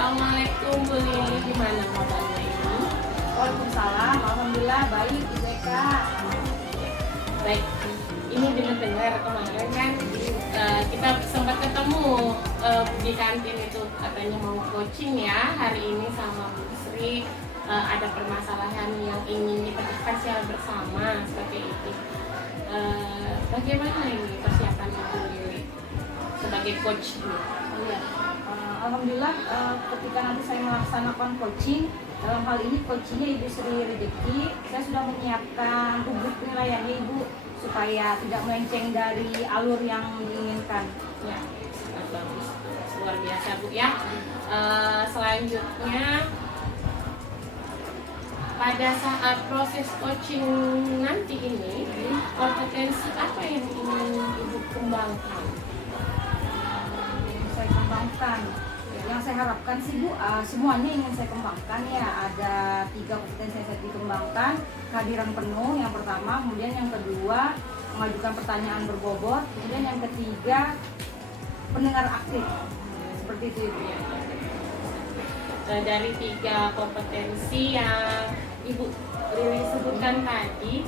Assalamualaikum Bu Lili, gimana kabarnya ini? Waalaikumsalam, alhamdulillah baik Ibu Eka. Baik, ini dengar kemarin kan kita sempat ketemu di kantin itu, katanya mau coaching ya hari ini sama Bu Sri. Ada permasalahan yang ingin dipecahkan secara bersama seperti itu. Bagaimana ini persiapan Bu Lili sebagai coach? Alhamdulillah ketika nanti saya melaksanakan coaching, dalam hal ini coachingnya Ibu Sri Rezeki, saya sudah menyiapkan rubrik penilaiannya Ibu supaya tidak melenceng dari alur yang diinginkan. Ya, sangat bagus, luar biasa Bu ya. Selanjutnya pada saat proses coaching nanti ini, kompetensi apa yang ingin Ibu kembangkan? Saya kembangkan. Yang saya harapkan sih Bu, semuanya ingin saya kembangkan ya. Ada 3 kompetensi yang saya dikembangkan. Kehadiran penuh yang pertama, kemudian yang kedua mengajukan pertanyaan berbobot, kemudian yang ketiga pendengar aktif. Seperti itu Ibu. Dari 3 kompetensi yang Ibu Lili sebutkan tadi,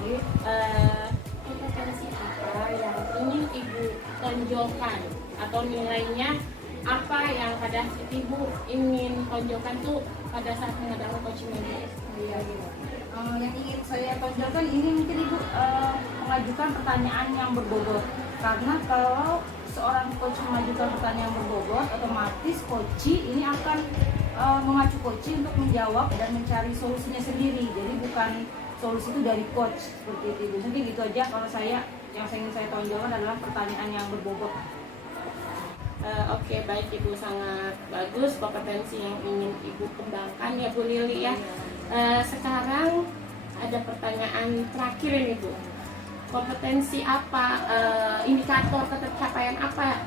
kompetensi apa yang ingin Ibu tonjolkan atau nilainya apa yang pada Ibu ingin tonjolkan tuh pada saat mengadakan coaching ini? Yang ingin saya tonjolkan ini mungkin Ibu mengajukan pertanyaan yang berbobot, karena kalau seorang coach mengajukan pertanyaan yang berbobot, otomatis coach ini akan mengacu coach untuk menjawab dan mencari solusinya sendiri. Jadi bukan solusi itu dari coach, seperti itu Ibu. Mungkin itu aja kalau saya yang ingin saya tonjolkan adalah pertanyaan yang berbobot. Oke, baik Ibu, sangat bagus kompetensi yang ingin Ibu kembangkan ya Bu Lili ya. Sekarang ada pertanyaan terakhir ini Bu. Kompetensi apa, indikator ketercapaian apa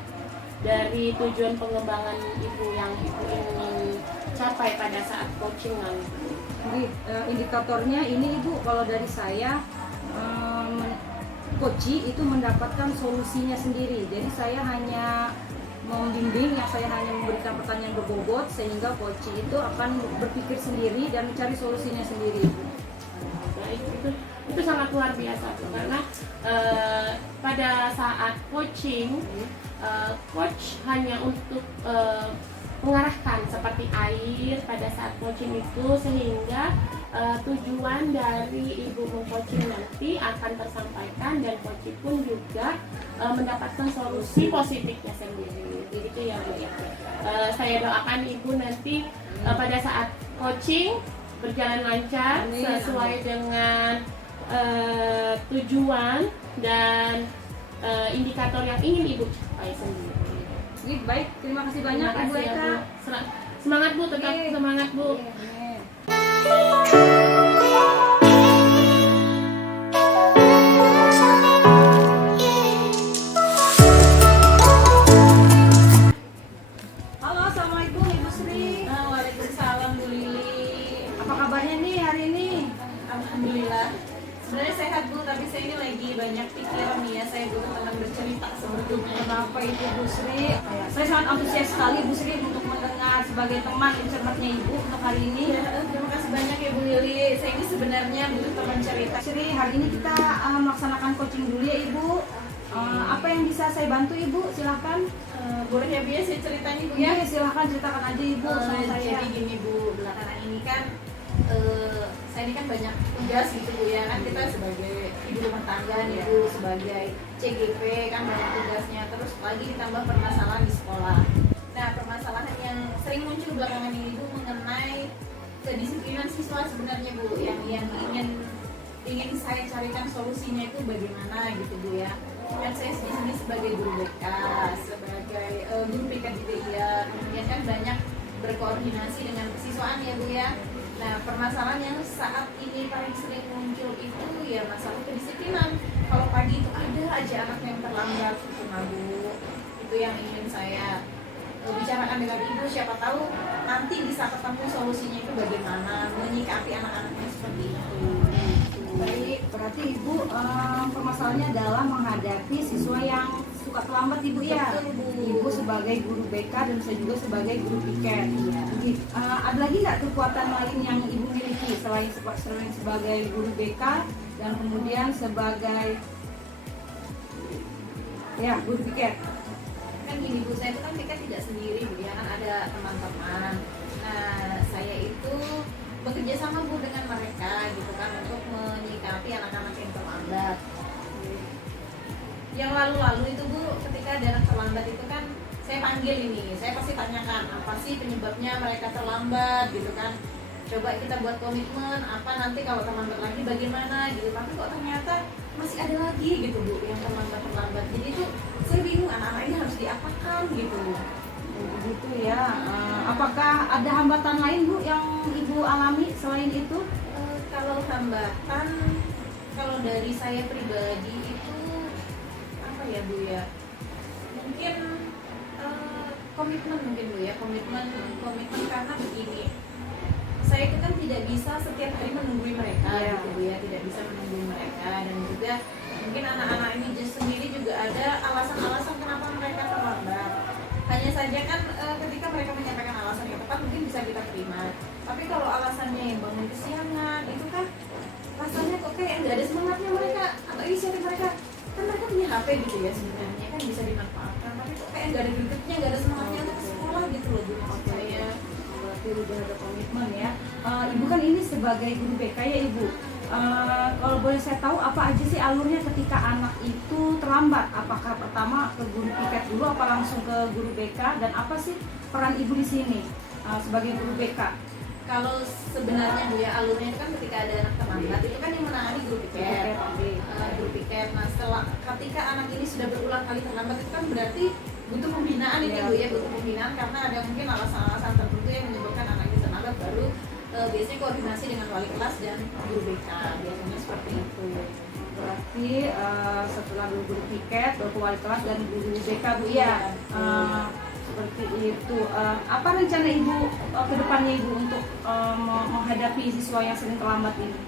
dari tujuan pengembangan Ibu yang Ibu ingin capai pada saat coaching nanti? Jadi indikatornya ini Ibu, kalau dari saya coach itu mendapatkan solusinya sendiri. Jadi saya hanya membimbing, yang saya hanya memberikan pertanyaan berbobot sehingga coach itu akan berpikir sendiri dan mencari solusinya sendiri. Baik, itu sangat luar biasa tuh, karena pada saat coaching coach hanya untuk mengarahkan seperti air pada saat coaching itu, sehingga tujuan dari Ibu meng-coaching nanti akan tersampaikan dan coach pun juga mendapatkan solusi positifnya sendiri. Begitu ya Bu ya. Saya doakan Ibu nanti pada saat coaching berjalan lancar sesuai dengan tujuan dan indikator yang ingin Ibu capai sendiri. Baik, terima kasih banyak Ibu Eka. Semangat Bu, tetap semangat Bu. Halo, assalamualaikum Ibu Sri. Waalaikumsalam Bu Lili. Apa kabarnya nih hari ini? Alhamdulillah. Sebenarnya sehat Bu, tapi saya ini lagi banyak pikiran nih ya. Saya butuh teman bercerita sebetulnya. Kenapa itu Bu Sri? Saya sangat antusias sekali Bu Sri untuk mendengar sebagai teman cermatnya Ibu untuk hari ini. Ya, terima kasih banyak ya Bu Lili. Saya ini sebenarnya butuh teman cerita. Sri, hari ini kita melaksanakan coaching dulu ya Ibu. Apa yang bisa saya bantu Ibu? Silahkan. Boleh ya Bu ya saya ceritain Bu Ya, ya. silahkan ceritakan aja Ibu sama saya. Jadi gini Bu, belakangan ini kan saya ini kan banyak tugas gitu Bu ya. Kan kita sebagai ibu rumah tangga nih Bu, sebagai CGP kan banyak tugasnya. Terus lagi ditambah permasalahan di sekolah. Nah, permasalahan yang sering muncul belakangan ini Bu mengenai kedisiplinan siswa sebenarnya Bu, yang ingin saya carikan solusinya itu bagaimana gitu Bu ya. Kan saya di sini sebagai guru BK, sebagai guru PK juga iya, kemudian kan banyak berkoordinasi dengan kesiswaan ya Bu ya. Nah, permasalahan yang saat ini paling sering muncul itu ya masalah kedisiplinan. Kalau pagi itu ada aja anak yang terlambat gitu nah Bu. Itu yang ingin saya bicarakan dengan Ibu, siapa tahu nanti bisa ketemu solusinya itu bagaimana menyikapi anak-anaknya seperti itu. Baik, berarti Ibu permasalahannya adalah menghadapi siswa yang suka suka terlambat Ibu ya? Betul, Bu. Ibu sebagai guru BK dan saya juga sebagai guru piket. Iya. Ada lagi nggak kekuatan lain yang Ibu miliki selain sebagai guru BK dan kemudian sebagai ya guru piket? Kan gini Bu, saya itu kan piket tidak sendiri Bu ya, kan ada teman-teman. Nah, saya itu bekerja sama Bu dengan mereka gitu kan untuk menyikapi anak-anak yang terlambat. Yang lalu-lalu itu Bu, ketika ada anak terlambat itu kan saya panggil ini, saya pasti tanyakan apa sih penyebabnya mereka terlambat gitu kan. Coba kita buat komitmen apa nanti kalau terlambat lagi bagaimana gitu. Tapi kok ternyata masih ada lagi gitu Bu yang terlambat. Jadi itu saya bingung anak-anak ini harus diapakan gitu. Begitu ya. Apakah ada hambatan lain Bu yang Ibu alami selain itu? Kalau hambatan, kalau dari saya pribadi itu apa ya Bu ya? Mungkin komitmen mungkin Bu ya, komitmen karena begini. Saya itu kan tidak bisa setiap hari menunggui mereka gitu Bu ya, tidak bisa menunggui mereka dan juga mungkin anak-anak ini sendiri juga ada alasan-alasan kenapa mereka terlambat. Hanya saja kan ketika mereka menyampaikan alasan yang tepat mungkin bisa kita terima. Tapi kalau alasannya yang bangun kesiangan itu kan rasanya kok kayak nggak ada semangatnya mereka atau inisiatif mereka. Kan mereka punya HP gitu ya sebenarnya kan bisa dimanfaatkan. Tapi kok kayak nggak ada gregetnya, nggak ada semangatnya untuk ke sekolah gitu loh Bu maksud saya. Berarti udah ada komitmen ya. Ibu kan ini sebagai guru BK ya Ibu. Kalau boleh saya tahu apa aja sih alurnya ketika anak itu terlambat? Apakah pertama ke guru piket dulu, apa langsung ke guru BK, dan apa sih peran Ibu di sini sebagai guru BK? Kalau sebenarnya Bu ya alurnya itu kan ketika ada anak terlambat itu kan yang menangani guru piket. Guru piket. Nah setelah ketika anak ini sudah berulang kali terlambat itu kan berarti butuh pembinaan ini Bu ya, butuh pembinaan karena ada mungkin alasan-alasan tertentu yang menyebabkan anak ini terlambat baru biasanya koordinasi dengan wali kelas dan guru BK biasanya seperti itu. Berarti setelah guru piket, baru ke wali kelas dan guru BK Bu ya. Seperti itu. Apa rencana Ibu ke depannya Ibu untuk menghadapi siswa yang sering terlambat ini?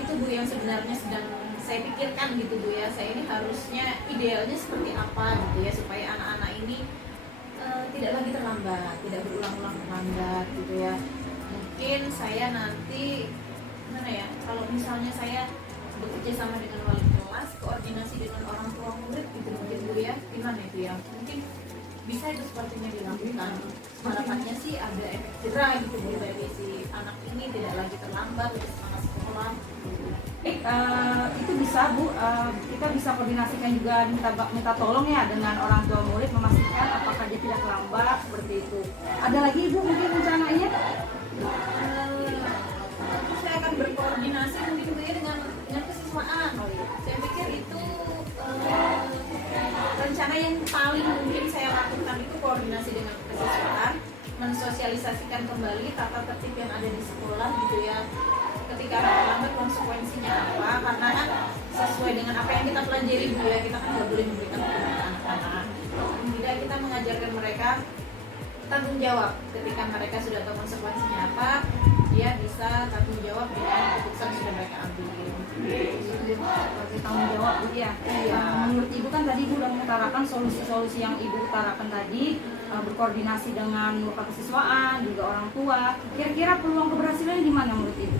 Itu Bu yang sebenarnya sedang saya pikirkan gitu Bu ya. Saya ini harusnya idealnya seperti apa gitu ya supaya anak-anak ini tidak lagi terlambat, tidak berulang-ulang terlambat gitu ya. Mungkin saya nanti mana ya? Kalau misalnya saya bekerja sama dengan wali kelas, koordinasi dengan orang tua murid gitu mungkin Bu ya. Gimana itu ya? Mungkin bisa itu sepertinya dilakukan. Harapannya sih ada efek jerah gitu Bu dari si anak ini tidak lagi terlambat, lebih semangat sekolah. Itu bisa Bu, kita bisa koordinasikan juga minta tolong ya dengan orang tua murid memastikan apakah dia tidak terlambat seperti itu. Ada lagi Ibu mungkin rencananya? Saya akan berkoordinasi mungkin Bu ya dengan kesiswaan. Saya pikir itu rencana yang paling mungkin saya lakukan itu koordinasi dengan kesiswaan, mensosialisasikan kembali tata tertib yang ada di sekolah gitu ya. Ketika anak terlambat konsekuensinya apa, karena kan sesuai dengan apa yang kita pelajari Bu ya, kita kan nggak boleh memberikan kepada anak-anak. Tidak, kita mengajarkan mereka tanggung jawab. Ketika mereka sudah tahu konsekuensinya apa, dia bisa tanggung jawab dengan keputusan yang sudah mereka ambil. Tanggung jawab Bu ya. Menurut Ibu kan tadi Ibu sudah mengutarakan solusi-solusi yang Ibu utarakan tadi, berkoordinasi dengan muka kesiswaan, juga orang tua. Kira-kira peluang keberhasilan gimana menurut Ibu?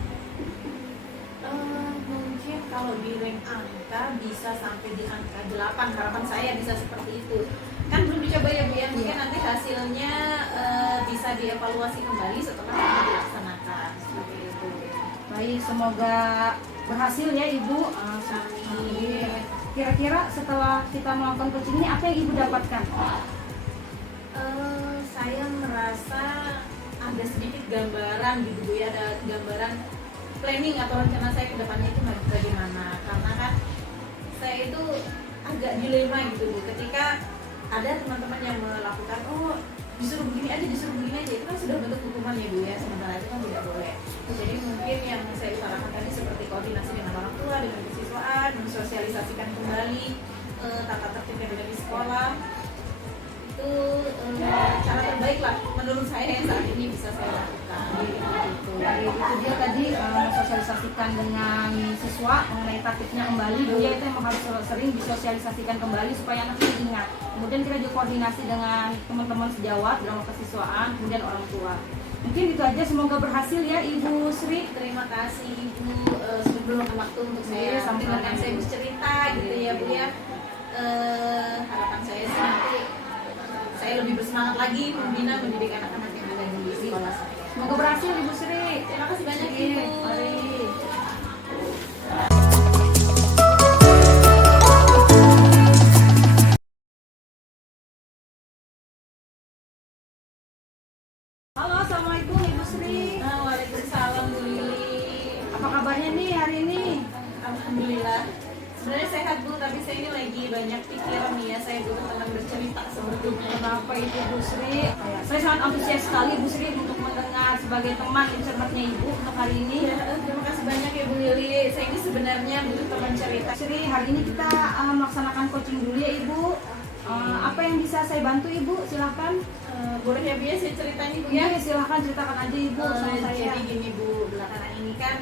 Mungkin kalau di rank angka bisa sampai di angka 8, harapan saya bisa seperti itu. Kan belum dicoba ya Bu ya, mungkin nanti hasilnya bisa dievaluasi kembali setelah ini dilaksanakan seperti itu. Baik, semoga berhasil ya Ibu. Amin. Kira-kira setelah kita melakukan coaching ini apa yang Ibu dapatkan? Saya merasa ada sedikit gambaran gitu Bu ya, ada gambaran planning atau rencana saya ke depannya itu bagaimana. Karena kan saya itu agak dilema gitu Bu, ketika ada teman-teman yang melakukan disuruh begini aja, itu kan sudah bentuk hukuman ya Bu ya, sementara itu kan tidak boleh. Jadi mungkin yang saya utarakan tadi seperti koordinasi dengan orang tua, dengan kesiswaan, mensosialisasikan kembali tata tertib yang ada di sekolah, itu cara terbaik terbaik lah menurut saya yang saat ini bisa saya lakukan gitu. Jadi itu dia tadi mensosialisasikan dengan siswa mengenai taktiknya kembali. Dia itu memang harus sering disosialisasikan kembali supaya anak itu ingat. Kemudian kita juga koordinasi dengan teman-teman sejawat dalam kesiswaan, kemudian orang tua. Mungkin itu aja, semoga berhasil ya Ibu Sri. Terima kasih Ibu sudah meluangkan waktu untuk saya dengarkan saya bercerita gitu ya Bu ya. Harapan saya sih nanti saya lebih bersemangat lagi membina mendidik anak-anak yang ada di sekolah saya. Semoga berhasil Ibu Sri. Terima kasih banyak Oke, Ibu. mari. Halo, assalamualaikum Ibu Sri. Waalaikumsalam Bu Lili. Apa kabarnya nih hari ini? Alhamdulillah. Sebenarnya sehat Bu, tapi saya ini lagi banyak pikiran nih ya. Saya butuh teman bercerita sebetulnya. Kenapa itu Bu Sri? Saya sangat antusias sekali Bu Sri untuk mendengar sebagai teman cermatnya Ibu untuk hari ini. Ya, terima kasih banyak ya Bu Lili. Saya ini sebenarnya butuh teman cerita. Bu Sri, hari ini kita melaksanakan coaching dulu ya Ibu. Apa yang bisa saya bantu Ibu? Silahkan. Boleh ya Bu ya saya ceritain Bu ya? Ya, silahkan ceritakan aja Ibu sama saya. Jadi gini Bu, belakangan ini kan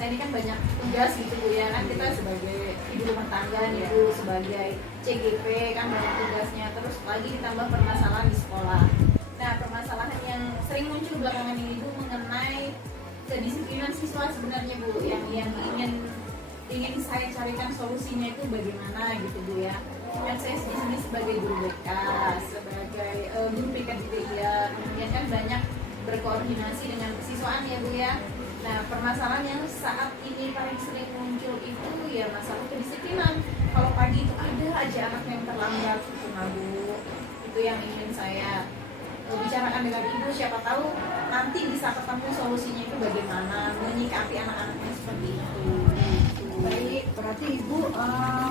saya ini kan banyak tugas gitu Bu ya, kan kita sebagai ibu rumah tangga nih Bu, sebagai CGP kan banyak tugasnya, terus lagi ditambah permasalahan di sekolah. Nah, permasalahan yang sering muncul belakangan ini Bu mengenai kedisiplinan siswa sebenarnya Bu, yang ingin saya carikan solusinya itu bagaimana gitu Bu ya. Dan saya di sini sebagai guru BK, sebagai guru PK juga iya, kemudian kan banyak berkoordinasi dengan kesiswaan ya Bu ya. Nah, permasalahan yang saat ini paling sering muncul itu ya masalah kedisiplinan. Kalau pagi itu ada aja anak yang terlambat gitu nah Bu. Itu yang ingin saya bicarakan dengan Ibu, siapa tahu nanti bisa ketemu solusinya itu bagaimana menyikapi anak-anaknya seperti itu. Baik, berarti Ibu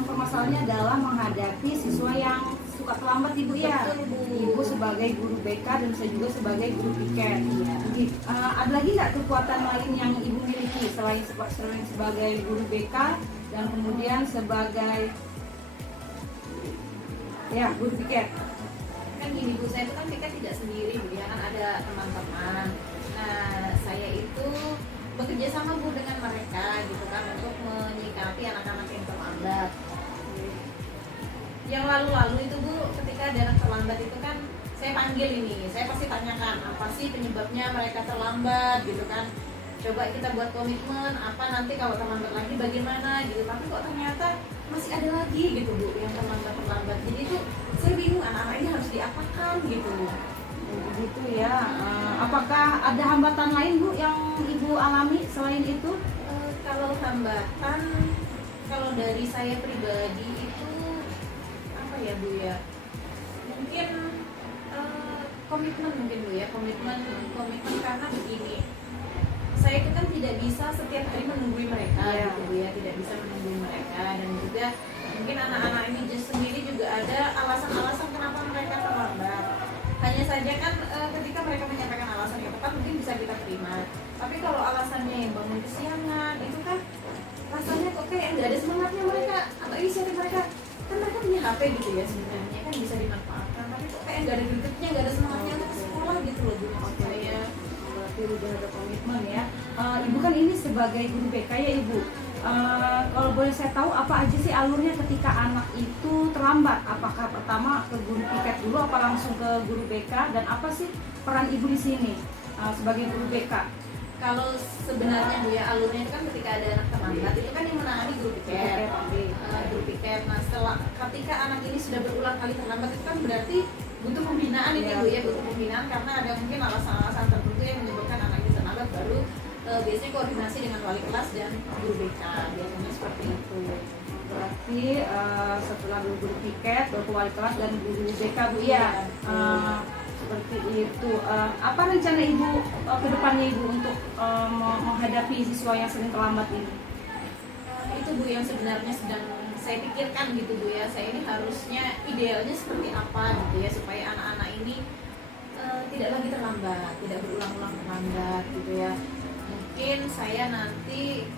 permasalahannya adalah menghadapi siswa yang suka terlambat Ibu ya. Betul, Bu. Ibu sebagai guru BK dan saya juga sebagai guru piket. Jadi, ada lagi nggak kekuatan lain yang Ibu miliki selain sebagai guru BK dan kemudian sebagai ya guru piket? Kan gini Bu, saya itu kan piket tidak sendiri Bu ya, kan ada teman-teman. Nah, saya itu bekerja sama Bu dengan mereka gitu kan untuk menyikapi anak-anak yang terlambat. Yang lalu-lalu itu Bu, ketika ada anak terlambat itu kan saya panggil ini, saya pasti tanyakan apa sih penyebabnya mereka terlambat gitu kan. Coba kita buat komitmen apa nanti kalau terlambat lagi bagaimana gitu. Tapi kok ternyata masih ada lagi gitu Bu yang terlambat. Jadi itu saya bingung anak-anak ini harus diapakan gitu. Begitu ya. Apakah ada hambatan lain Bu yang Ibu alami selain itu? Kalau hambatan, kalau dari saya pribadi itu apa ya Bu ya? Mungkin komitmen mungkin Bu ya, komitmen karena begini. Saya itu kan tidak bisa setiap hari menunggu mereka gitu Bu ya, tidak bisa menunggu mereka dan juga mungkin anak-anak ini sendiri juga ada alasan-alasan kenapa mereka terlambat. Hanya saja kan ketika mereka menyampaikan alasan yang tepat mungkin bisa kita terima. Tapi kalau alasannya yang bangun kesiangan itu kan rasanya kok kayak nggak ada semangatnya mereka atau inisiatif mereka. Kan mereka punya HP gitu ya sebenarnya kan bisa dimanfaatkan. Tapi kok kayak nggak ada gregetnya, nggak ada semangatnya untuk sekolah gitu loh Bu maksud saya. Berarti udah ada komitmen ya. Ibu kan ini sebagai guru BK ya Ibu. Kalau boleh saya tahu apa aja sih alurnya ketika anak itu terlambat? Apakah pertama ke guru piket dulu, apa langsung ke guru BK, dan apa sih peran Ibu di sini sebagai guru BK? Kalau sebenarnya Bu ya alurnya itu kan ketika ada anak terlambat itu kan yang menangani guru piket. Guru piket. Nah setelah ketika anak ini sudah berulang kali terlambat itu kan berarti butuh pembinaan ini Bu ya, butuh pembinaan karena ada mungkin alasan-alasan tertentu yang menyebabkan anak ini terlambat baru biasanya koordinasi dengan wali kelas dan guru BK biasanya seperti itu. Berarti setelah guru piket baru ke wali kelas dan guru BK Bu ya. Seperti itu. Apa rencana Ibu ke depannya Ibu untuk menghadapi siswa yang sering terlambat ini? Itu Bu yang sebenarnya sedang saya pikirkan gitu Bu ya. Saya ini harusnya idealnya seperti apa gitu ya supaya anak-anak ini tidak lagi terlambat, tidak berulang-ulang terlambat gitu ya. Mungkin saya nanti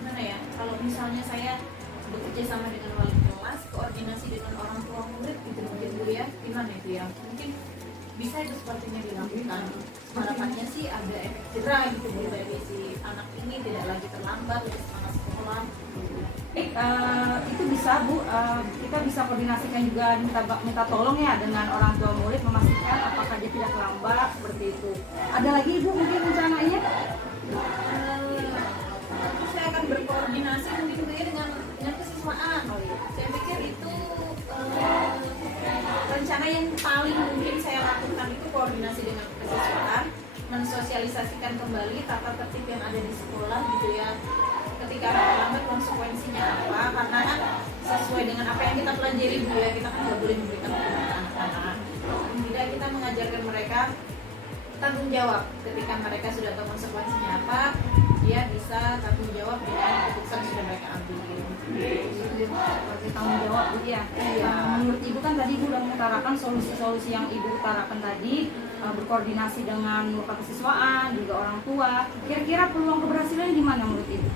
gimana ya, kalau misalnya saya bekerja sama dengan wali kelas, koordinasi dengan orang tua murid gitu mungkin Bu ya, gimana itu ya, mungkin bisa itu sepertinya dilakukan. Harapannya sih ada efek jerah gitu Bu, dari si anak ini tidak lagi terlambat, lebih semangat sekolah. Itu bisa Bu, kita bisa koordinasikan juga, minta tolong ya dengan orang tua murid memastikan apakah dia tidak terlambat seperti itu. Ada lagi Ibu mungkin rencananya? Saya akan berkoordinasi mungkin Bu ya dengan kesiswaan. Saya pikir itu rencana yang paling mungkin saya lakukan itu koordinasi dengan kesiswaan, mensosialisasikan kembali tata tertib yang ada di sekolah gitu ya. Ketika anak terlambat konsekuensinya apa, karena kan sesuai dengan apa yang kita pelajari Bu ya, kita kan nggak boleh memberikan hukuman ke anak-anak. Tidak, kita mengajarkan mereka tanggung jawab. Ketika mereka sudah tahu konsekuensinya apa, dia bisa tanggung jawab dengan keputusan yang sudah mereka ambil. Seperti tanggung jawab Bu ya. Menurut Ibu kan tadi Ibu sudah mengutarakan solusi-solusi yang Ibu utarakan tadi, berkoordinasi dengan muka kesiswaan, juga orang tua. Kira-kira peluang keberhasilan gimana menurut Ibu?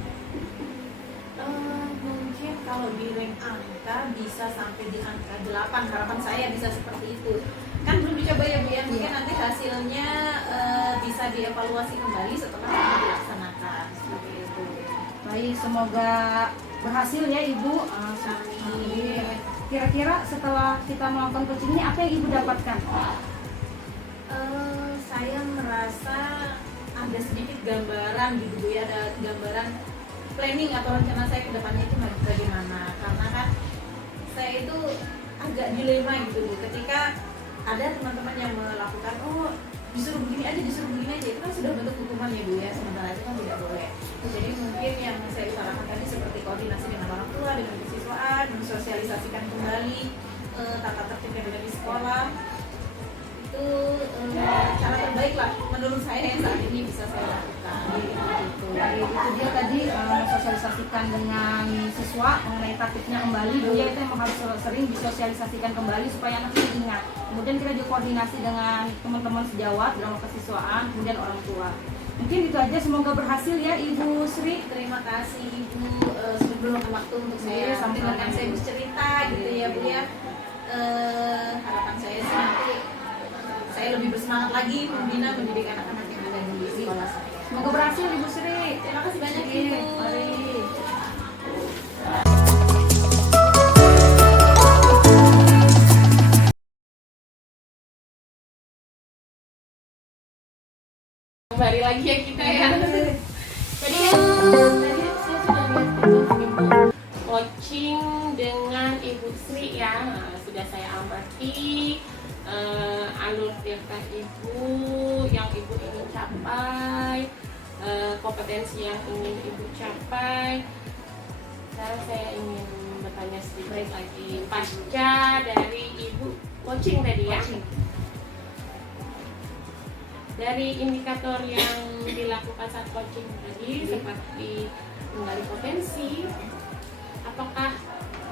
Mungkin kalau di rank angka bisa sampai di angka 8, harapan saya bisa seperti itu. Kan belum dicoba ya Bu ya, mungkin nanti hasilnya bisa dievaluasi kembali setelah dilaksanakan seperti itu. Baik, semoga berhasil ya Ibu. Amin. Kira-kira setelah kita melakukan coaching ini apa yang Ibu dapatkan? Saya merasa ada sedikit gambaran gitu Bu ya, ada gambaran planning atau rencana saya ke depannya itu bagaimana. Karena kan saya itu agak dilema gitu Bu, ketika ada teman-teman yang melakukan disuruh begini aja, itu kan sudah bentuk hukuman ya Bu ya, sementara itu kan tidak boleh. Jadi mungkin yang saya utarakan tadi seperti koordinasi dengan orang tua, dengan kesiswaan, mensosialisasikan kembali tata tertib yang ada di sekolah, itu cara terbaik lah menurut saya yang saat ini bisa saya lakukan gitu. Jadi itu dia tadi mensosialisasikan dengan siswa mengenai taktiknya kembali Bu ya, itu yang harus sering disosialisasikan kembali supaya anak itu ingat. Kemudian kita juga koordinasi dengan teman-teman sejawat dalam kesiswaan, kemudian orang tua. Mungkin itu aja, semoga berhasil ya Ibu Sri. Terima kasih Ibu sudah meluangkan waktu untuk saya mendengarkan saya bercerita gitu ya Bu ya. Harapan saya sih nanti saya lebih bersemangat lagi membina mendidik anak-anak yang ada di sekolah saya. Semoga berhasil Ibu Sri. Terima kasih banyak Ibu. Mari. Kembali lagi ya kita ya. Tadi saya sudah lihat Ibu coaching dengan Ibu Sri ya. Sudah saya amati alur cerita Ibu yang Ibu ingin capai, kompetensi yang ingin Ibu capai. Sekarang saya ingin bertanya sedikit lagi pasca dari Ibu coaching tadi ya. Dari indikator yang dilakukan saat coaching tadi seperti menggali potensi, apakah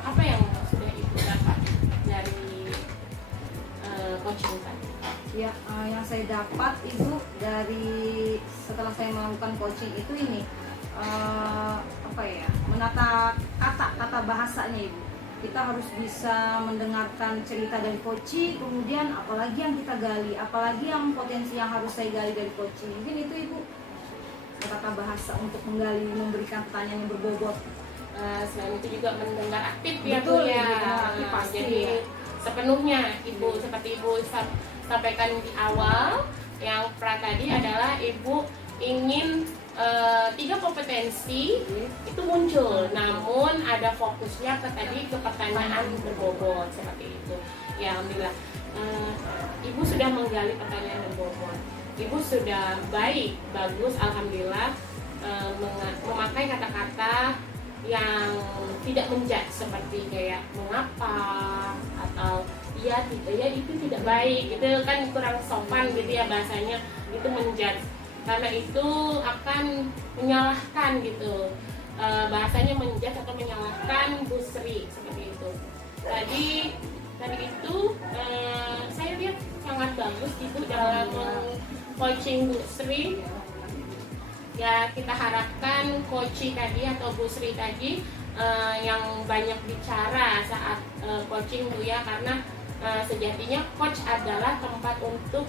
apa yang sudah Ibu dapat dari coaching tadi? Ya, yang saya dapat Ibu dari setelah saya melakukan coaching itu ini menata kata bahasanya Ibu. Kita harus bisa mendengarkan cerita dari coaching, kemudian apalagi yang kita gali, apalagi yang potensi yang harus saya gali dari coaching. Mungkin itu Ibu, kata bahasa untuk menggali, memberikan pertanyaan yang berbobot. Selain itu juga mendengar aktif ya Bu Betul, ya. aktif pasti Jadi ya. sepenuhnya Ibu seperti Ibu sampaikan di awal, yang tadi adalah Ibu ingin 3 kompetensi itu muncul, namun ada fokusnya ke pertanyaan berbobot seperti itu. Ya alhamdulillah, Ibu sudah menggali pertanyaan berbobot. Ibu sudah bagus, alhamdulillah, memakai kata-kata yang tidak menjudge seperti kayak mengapa atau ya itu tidak baik, itu kan kurang sopan gitu ya bahasanya, itu menjudge. Karena itu akan menyalahkan gitu, bahasanya menjudge atau menyalahkan Bu Sri seperti itu. Tadi itu saya lihat sangat bagus Ibu dalam coaching Bu Sri. Ya kita harapkan coaching tadi atau Bu Sri tadi yang banyak bicara saat coaching Bu ya, karena sejatinya coach adalah tempat untuk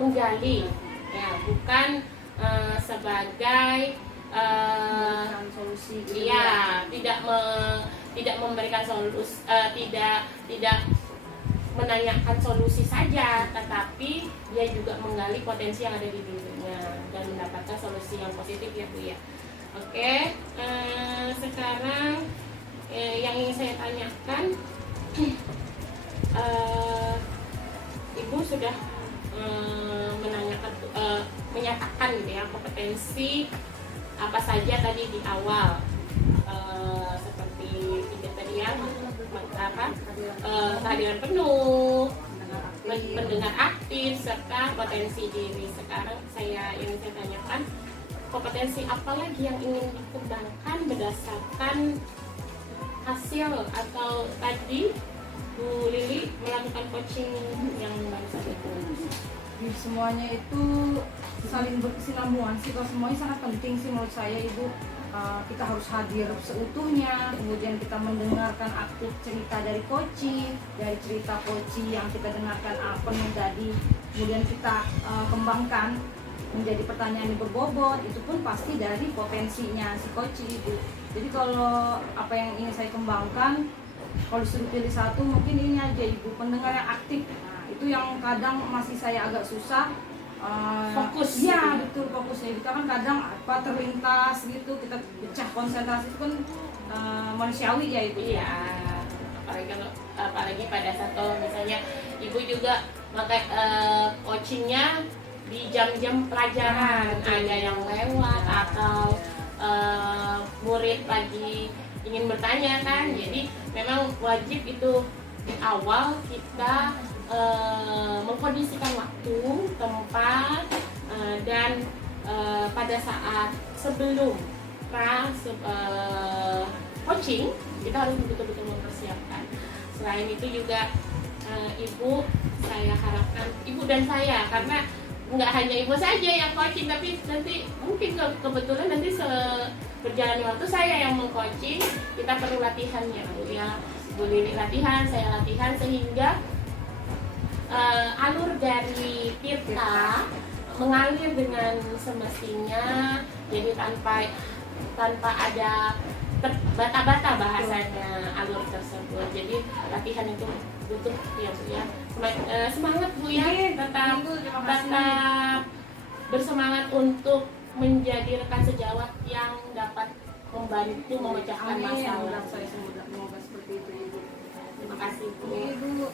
menggali, ya, bukan sebagai Memberikan solusi gitu iya, tidak memberikan solusi, tidak menanyakan solusi saja, tetapi dia juga menggali potensi yang ada di dirinya dan mendapatkan solusi yang positif, ya Bu ya. Oke, sekarang yang ingin saya tanyakan, Ibu sudah menyatakan gitu ya kompetensi apa saja tadi di awal, seperti tiga tadi ya, kehadiran penuh, pendengar aktif, serta potensi diri. Sekarang ingin saya tanyakan, kompetensi apa lagi yang ingin dikembangkan berdasarkan hasil atau tadi Bu Lili melakukan coaching yang baru saja itu? Semuanya itu saling berkesinambungan sih, kalau semuanya sangat penting sih menurut saya Ibu. Kita harus hadir seutuhnya, kemudian kita mendengarkan aktif cerita dari coaching, dari cerita coaching yang kita dengarkan apa yang tadi, kemudian kita kembangkan menjadi pertanyaan yang berbobot, itu pun pasti dari potensinya si coaching Ibu. Jadi kalau apa yang ingin saya kembangkan, kalau disuruh pilih satu mungkin ini aja Ibu, pendengar yang aktif. Nah, itu yang kadang masih saya agak susah fokus. Ya betul, fokusnya kita kan kadang apa terlintas gitu, kita pecah konsentrasi, itu kan manusiawi ya Ibu. Iya, apalagi pada saat kalau misalnya Ibu juga pakai coachingnya di jam-jam pelajaran, ada yang lewat atau murid lagi ingin bertanya kan, jadi memang wajib itu di awal kita mengkondisikan waktu, tempat, dan pada saat sebelum coaching kita harus betul-betul mempersiapkan. Selain itu juga Ibu, saya harapkan Ibu dan saya, karena nggak hanya Ibu saja yang coaching, tapi nanti mungkin kebetulan nanti berjalan waktu saya yang mengcoaching, kita perlu latihannya Bu ya. Bu Lili latihan, saya latihan, sehingga alur dari Tirta mengalir dengan semestinya, jadi tanpa ada bata-bata bahasanya alur tersebut. Jadi latihan itu butuh ya Bu ya. Semangat Bu ya, tetap bersemangat untuk menjadi rekan sejawat yang dapat membantu memecahkan masalah. Semoga seperti itu Ibu. Terima kasih Bu. Ibu.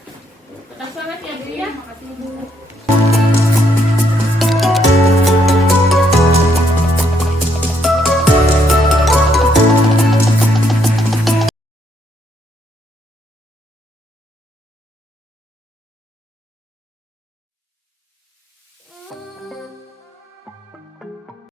Tetap semangat ya Bu ya. Terima kasih Ibu.